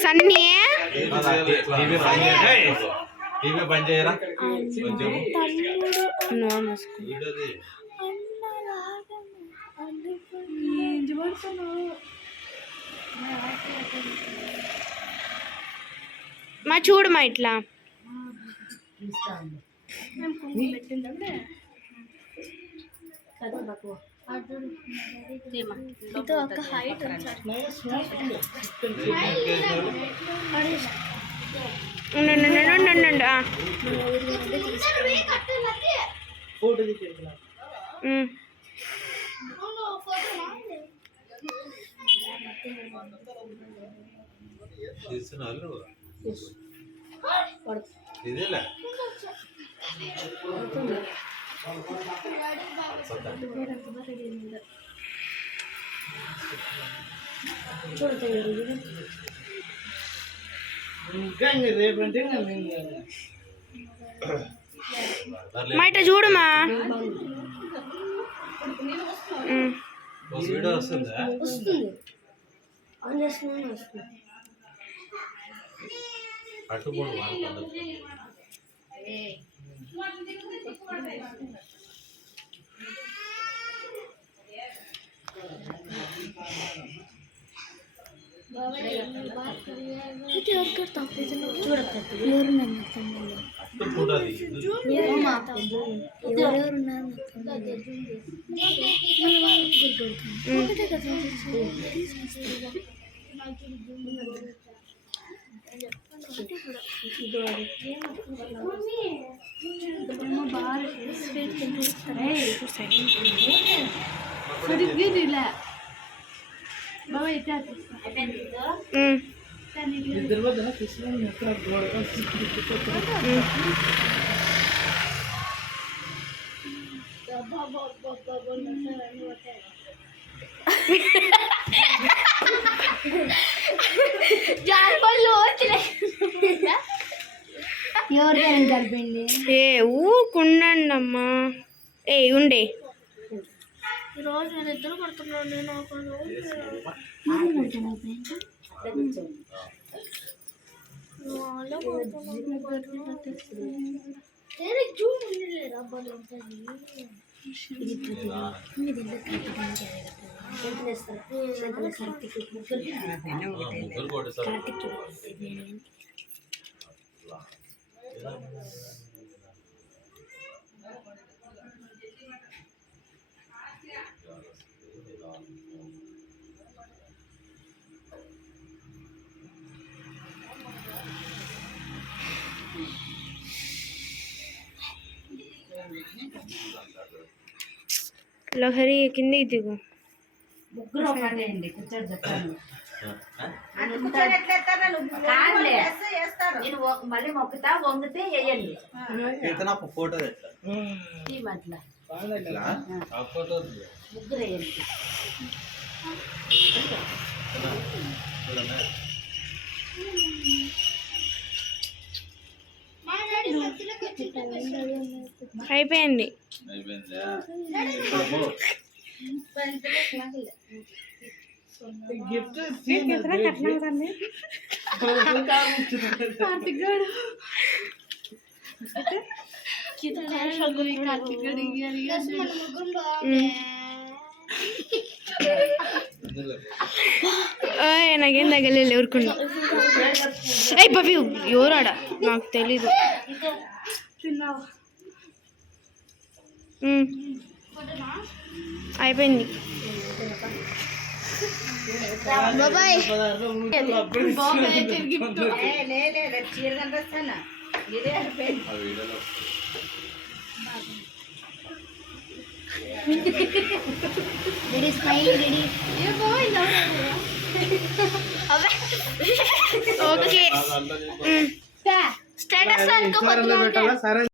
Sunny TV బంద్ చేయరా మా చూడమా ఇట్లా ఇది ఒక హైట్ ఇదేలే మా ఇట్లా చూడమా వీడియో వస్తుందా అట్టుకోడు ఇద్దరు మధ్య కృష్ణ ఎవరు జరిపింది ఏ ఊకుండండి అమ్మా ఏ ఉండే ఈరోజు నేను ఇద్దరు పడుతున్నాను నేను లహరి కిందికి దిగు మళ్ళీ మొక్కుతా వంగితే వేయండి ఫోటో ముగ్గురు వేయండి అయిపోయింది నాకేం తగ్గలేదు ఎవరుకుండా అయ్యి పవి ఎవరాడా నాకు తెలీదు అయిపోయింది బాబాయ్ చీర కనిపిస్తానా ఇదే ready smile ready okay status అనుకో